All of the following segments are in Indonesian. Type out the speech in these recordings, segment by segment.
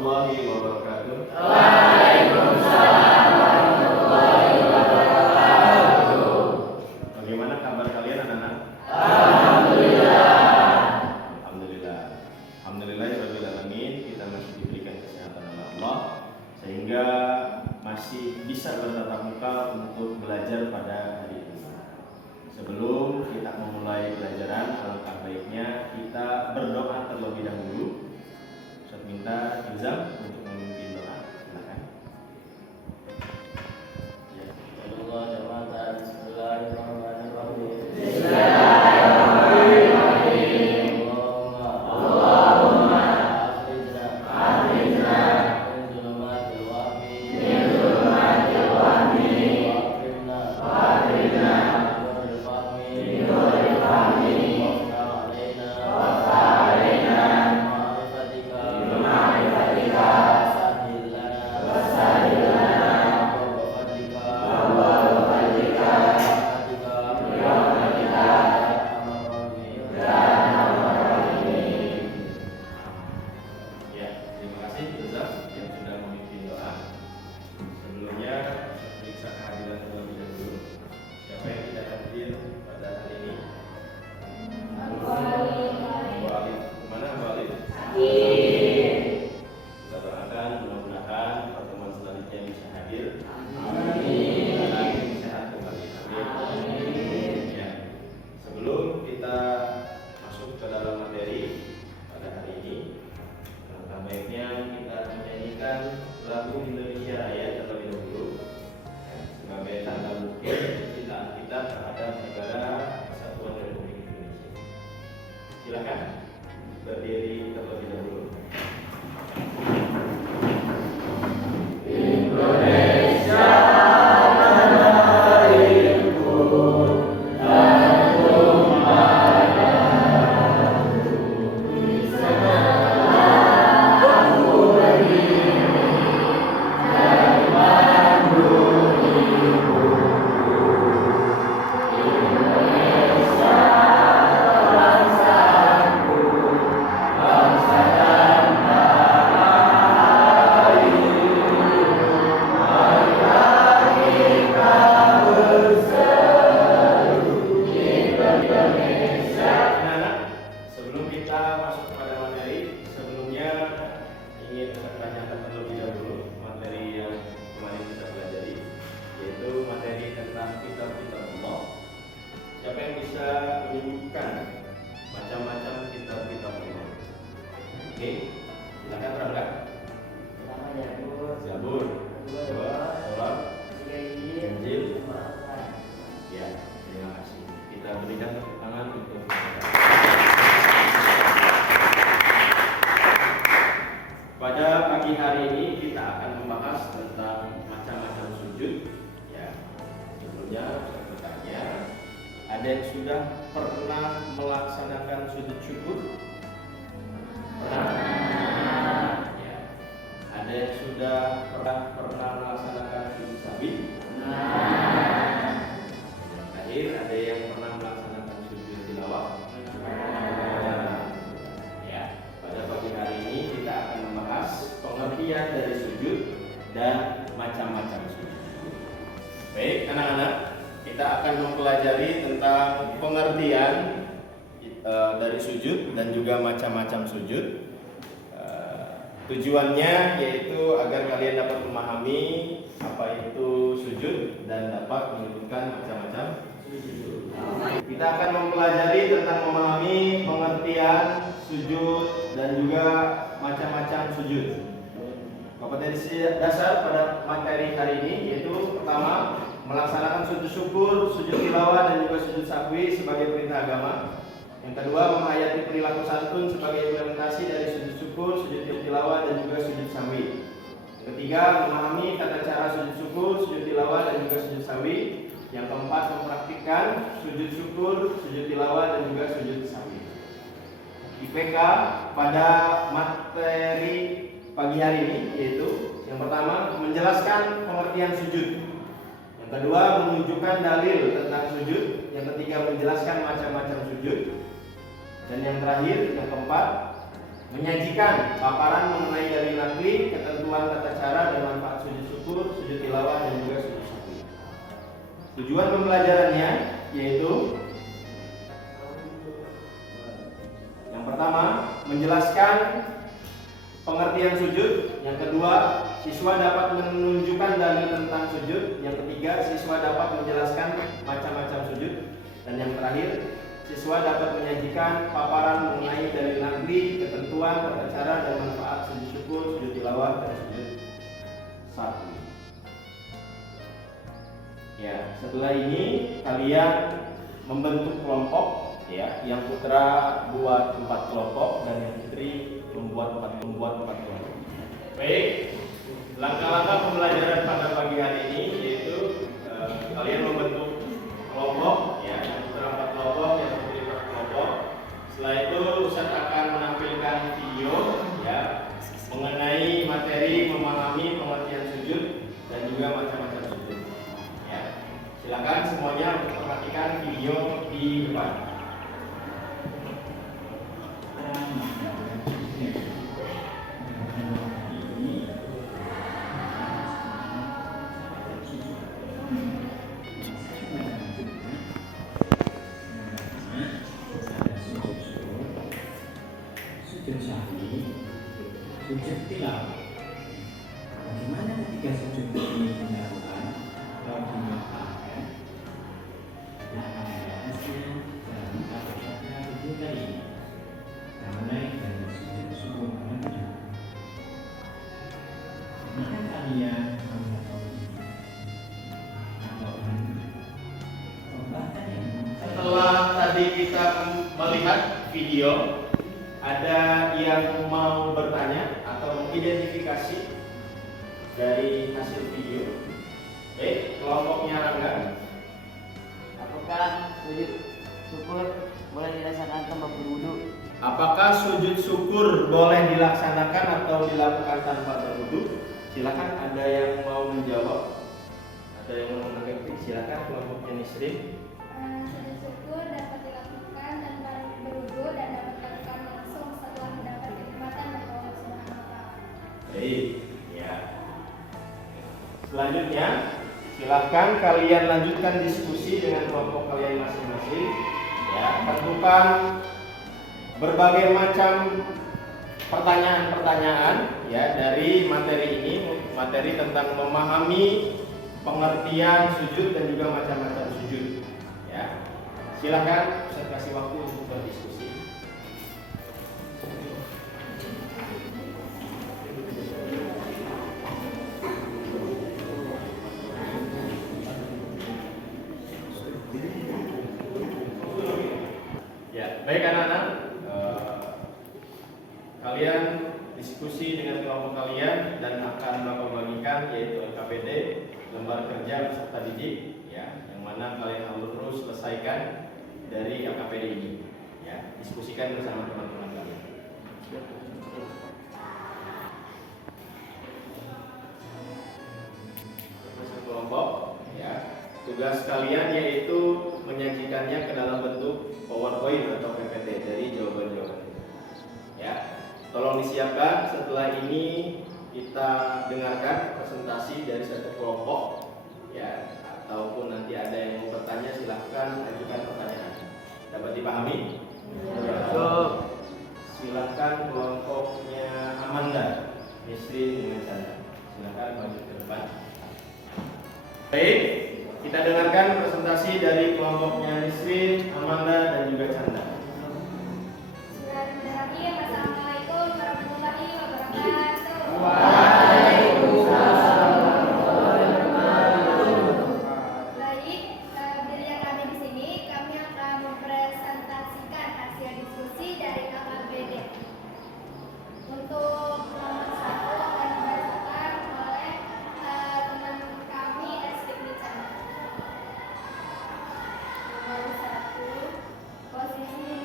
warahmatullahi wabarakatuh. Waalaikumsalam warahmatullahi wabarakatuh. Bagaimana kabar kalian anak-anak? Alhamdulillah. Alhamdulillah. Alhamdulillahirabbil alamin, kita masih diberikan kesehatan oleh Allah sehingga masih bisa bertatap muka untuk belajar pada hari ini. Sebelum kita memulai pelajaran, alangkah baiknya kita berdoa terlebih dahulu. Saya minta Ilzam untuk memimpin doa. Silakan. Ya. Allah jamaatan. Bismillahirrahmanirrahim. Bismillahirrahmanirrahim. Allahumma akhrijna min zulumatil wahmi min zulumatil wahmi wa akhrijna min nuril fahmi wafta alaina bima'rifatika wasahhil lana abwaaba fadlika birahmatika ya arhamar rahimin. Ya, terima kasih Ilzam yang sudah memimpin doa. Sebelumnya periksa kehadiran terlebih dahulu. Siapa yang tidak hadir pada hari ini? Bu Alif. Mana Bu Alif? Kita doakan mudah-mudahan pertemuan selanjutnya bisa hadir. Amin. Sehat kembali. Amin. Ya. Sebelum kita masuk ke dalam materi pada hari ini, alangkah baiknya kita menyanyikan lagu Indonesia Raya terlebih dahulu sebagai tanda bukti kecintaan kita terhadap negara Kesatuan Republik Indonesia. Silakan berdiri terlebih dahulu. Indonesia tanah airku, tanah tumpah darahku. Di sanalah aku berdiri dan memandu ibuku. Indonesia bangsaku, bangsa dan tanah air. Marilah kita berseru Indonesia. Anak-anak, sebelum kita masuk kepada materi, sebelumnya ingin saya tanyakan terlebih dahulu materi yang kemarin kita pelajari, yaitu materi tentang kitab-kitab Allah. Siapa yang bisa menyebutkan macam-macam kitab-kitab Allah? Oke, silakan terangkan. Pertama Zabur, Zabur, kedua Taurat, ketiga Injil, Injil. kelima Al-Quran. Ya, terima kasih. Kita berikan tepuk tangan untuk pada pagi hari ini kita akan membahas tentang macam-macam sujud. Ya, sebelumnya saya bertanya, ada yang sudah pernah melaksanakan sujud syukur? Pernah. Ya. Ada yang sudah pernah melaksanakan sujud sawi? Terakhir, ada yang pernah melaksanakan sujud tilawah? Ya, pada pagi hari ini kita akan membahas pengertian dari sujud dan macam-macam sujud. Baik, anak-anak, kita akan mempelajari tentang pengertian dari sujud dan juga macam-macam sujud. Tujuannya yaitu agar kalian dapat memahami apa itu sujud dan dapat menyebutkan macam-macam sujud. Kita akan mempelajari tentang memahami pengertian sujud dan juga macam-macam sujud. Kompetensi dasar pada materi hari ini yaitu pertama, melaksanakan sujud syukur, sujud tilawah dan juga sujud sakwi sebagai perintah agama. Yang kedua, menghayati perilaku santun sebagai implementasi dari sujud syukur, sujud tilawah dan juga sujud sawi. Yang ketiga, memahami tata cara sujud syukur, sujud tilawah dan juga sujud sawi. Yang keempat, mempraktikkan sujud syukur, sujud tilawah dan juga sujud sawi. IPK pada materi pagi hari ini yaitu yang pertama, menjelaskan pengertian sujud. Yang kedua, menunjukkan dalil tentang sujud. Yang ketiga, menjelaskan macam-macam sujud. Dan yang terakhir, yang keempat, menyajikan paparan mengenai dalil nakli, ketentuan tata cara dan manfaat sujud syukur, sujud tilawah dan juga sujud syukur. Tujuan pembelajarannya yaitu yang pertama, menjelaskan pengertian sujud. Yang kedua, siswa dapat menunjukkan dalil tentang sujud. Yang ketiga, siswa dapat menjelaskan macam-macam sujud. Dan yang terakhir, siswa dapat menyajikan paparan mengenai dalil nakli, ketentuan, tata cara dan manfaat sujud syukur, sujud tilawah dan sujud syukur. Ya, setelah ini kalian membentuk kelompok, ya, yang putra buat 4 kelompok dan yang putri membuat 4 kelompok. Baik, langkah-langkah pembelajaran pada pagi hari ini yaitu kalian membentuk kelompok, ya, yang putra 4 kelompok, yang putri 4 kelompok. Setelah itu Ustaz akan menampilkan video, ya, mengenai materi memahami pengertian sujud dan juga macam-macam sujud. Ya, silakan semuanya perhatikan video di depan. Sujud syahwi, sujud tilawah. Bagaimana ketika sujud ini dilakukan atau dilakukan? Nah, hasilnya dalam kata-kata kita ini mulai dari sujud syukur kepada maka kalian Setelah tadi kita melihat video, ada yang mau bertanya atau mengidentifikasi dari hasil video? Baik, kelompoknya Rangga. Apakah sujud syukur boleh dilaksanakan tanpa berwudu? Apakah sujud syukur boleh dilaksanakan atau dilakukan tanpa berwudu? Silakan, ada yang mau menjawab? Ada yang mau menanggapi? Silakan kelompoknya Nisrin. Sujud syukur dapat dilakukan tanpa berwudu dan dapat dilakukan langsung setelah mendapat kenikmatan dari Allah Subhanahu wa Ta'ala. Baik, ya. Selanjutnya, silahkan kalian lanjutkan diskusi dengan kelompok kalian masing-masing. Ya, tentukan berbagai macam pertanyaan-pertanyaan, ya, dari materi ini, materi tentang memahami pengertian sujud dan juga macam-macam sujud. Ya, silakan saya kasih waktu untuk berdiskusi. Ya, baik anak-anak, kalian diskusi dengan kelompok kalian dan akan membagikan yaitu LKPD, lembar kerja peserta didik, ya, yang mana kalian harus selesaikan dari LKPD ini. Ya, diskusikan bersama teman-teman kalian. Masuk kelompok, ya. Tugas kalian yaitu menyajikannya ke dalam bentuk PowerPoint atau PPT dari jawaban-jawaban. Ya, tolong disiapkan. Setelah ini kita dengarkan presentasi dari satu kelompok, ya, ataupun nanti ada yang mau bertanya, silahkan ajukan pertanyaan. Dapat dipahami? Silahkan kelompoknya Amanda, Nisrin dengan Chandra. Silahkan maju ke depan. Baik, kita dengarkan presentasi dari kelompoknya Nisrin, Amanda dan juga Chandra. Bismillahirrahmanirrahim. Assalamualaikum warahmatullahi wabarakatuh. Baik, berdiri kami di sini, kami akan mempresentasikan hasil diskusi dari KKBD. Untuk nomor 1 akan dibacakan oleh teman kami Esti Nichan. Nomor 1, posisi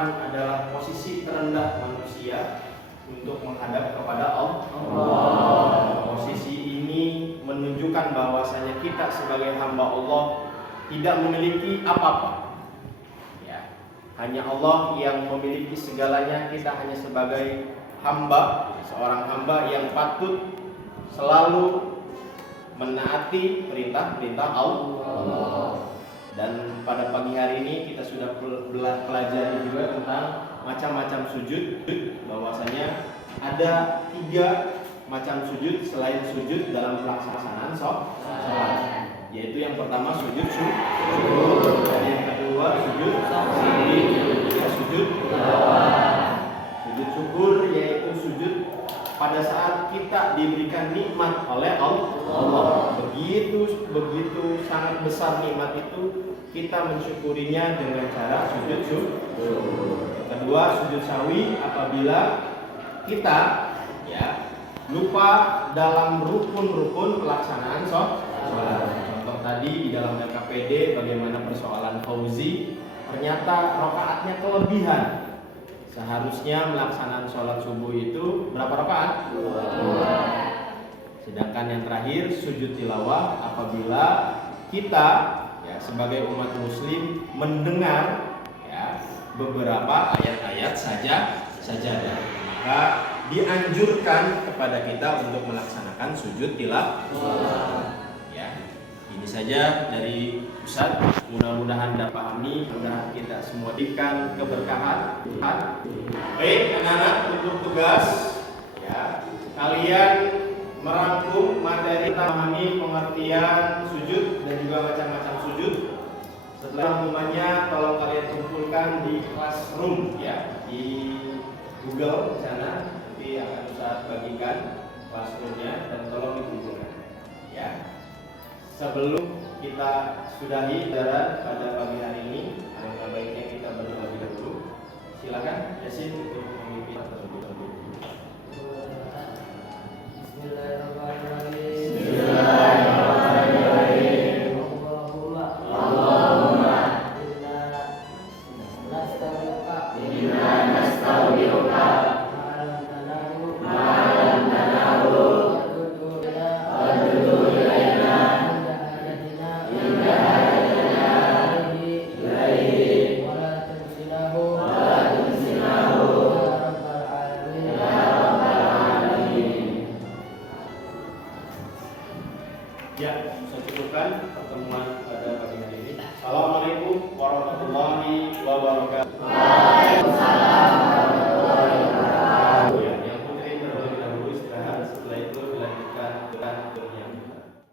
depan adalah posisi terendah manusia untuk menghadap kepada Allah. Posisi ini menunjukkan bahwasanya kita sebagai hamba Allah tidak memiliki apa-apa. Ya, hanya Allah yang memiliki segalanya. Kita hanya sebagai hamba, seorang hamba yang patut selalu menaati perintah-perintah Allah. Dan pada pagi hari ini kita sudah pelajari juga tentang macam-macam sujud, bahwasanya ada 3 macam sujud selain sujud dalam pelaksanaan sholat, yaitu yang pertama sujud syukur, dan yang kedua sujud sahwi, sujud syukur, yaitu sujud pada saat kita diberikan nikmat oleh Allah. Begitu sangat besar nikmat itu, kita mensyukurinya dengan cara sujud syukur. Kedua, sujud sahwi apabila kita lupa dalam rukun-rukun pelaksanaan sholat. Contoh tadi di dalam LKPD bagaimana persoalan Fauzi, ternyata rakaatnya kelebihan. Seharusnya melaksanakan sholat subuh itu berapa rakaat? 2. Sedangkan yang terakhir sujud tilawah apabila kita sebagai umat muslim mendengar beberapa ayat-ayat sajadah, maka dianjurkan kepada kita untuk melaksanakan sujud tilawah. Ini saja dari Ustadz, mudah-mudahan dapat pahami, mudah-mudahan kita semua diberikan keberkahan. Baik anak-anak, untuk tugas kalian merangkum materi, memahami pengertian sujud dan juga macam-macam sujud. Setelah rangkumannya tolong kalian kumpulkan di classroom di Google di sana, nanti akan Ustadz bagikan classroomnya dan tolong dikumpulkan Sebelum kita sudahi pelajaran pada pagi hari ini, alangkah baiknya kita berdoa terlebih dahulu. Silakan Yasin untuk memimpin terlebih dahulu. Bismillahirrahmanirrahim. Bismillahirrahmanirrahim. Allahumma inna nastaghfiruka ma'lam tanahu wadudu ilaina saya cukupkan pertemuan pada pagi hari ini. Assalamualaikum warahmatullahi wabarakatuh.